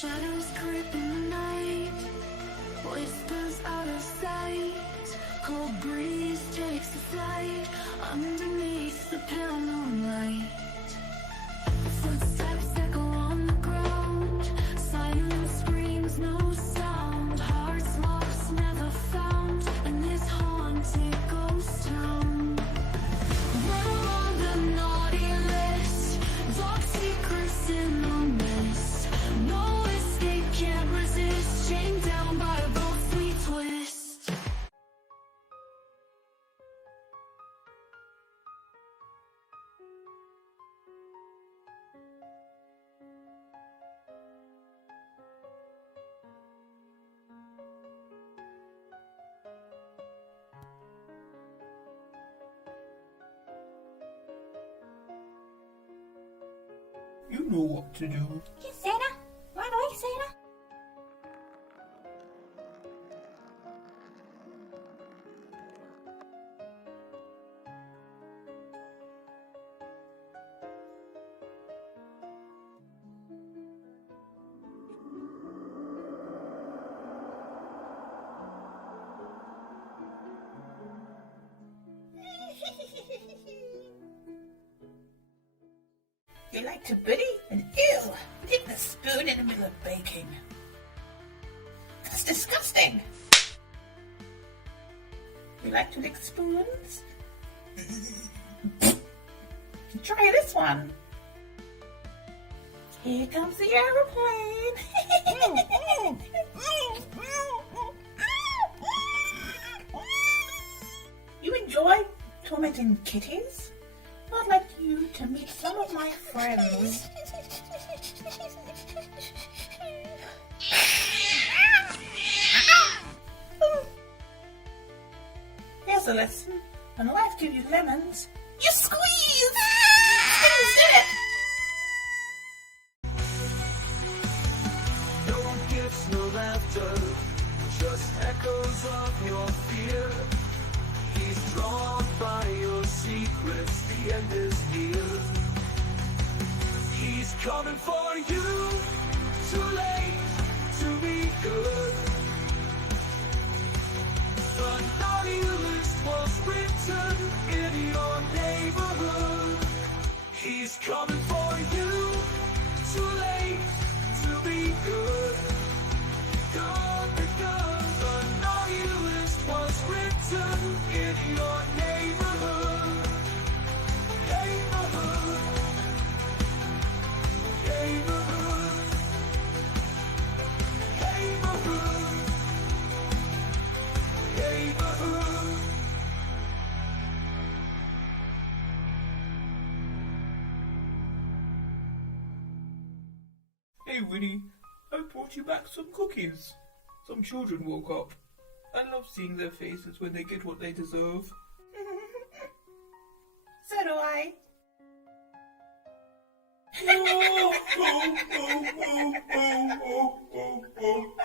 Shadows creep in the night, whispers out of sight. Cold breeze takes a flight underneath the pale moonlight. Footsteps echo on the ground, silence screams, no sound. Hearts lost, never found in this haunted ghost town. We're on the naughty list, dark secrets in the mist. No escape, can't resist, chained down by a both we twist. You know what to do. Yes, Santa. Right away, Santa. You like to biddy? And ew! Take the spoon in the middle of baking. That's disgusting! You like to lick spoons? Try this one. Here comes the aeroplane. You enjoy tormenting kitties? I'd like you to meet some of my friends. Here's a lesson. When life gives you lemons, you squeeze! Squeeze it! No gifts, no laughter, just echoes of your fear. He's drawn by your secrets, the end is near. He's coming for you, too late to be good. The naughty list was written in your neighborhood. He's coming for you, too late to be good. Good, good. The naughty list was written in your neighborhood. Neighborhood. Neighborhood. Neighborhood. Neighborhood. Hey Winnie, I brought you back some cookies. Some children woke up. I love seeing their faces when they get what they deserve. So do I. Oh, oh, oh, oh, oh, oh, oh, oh.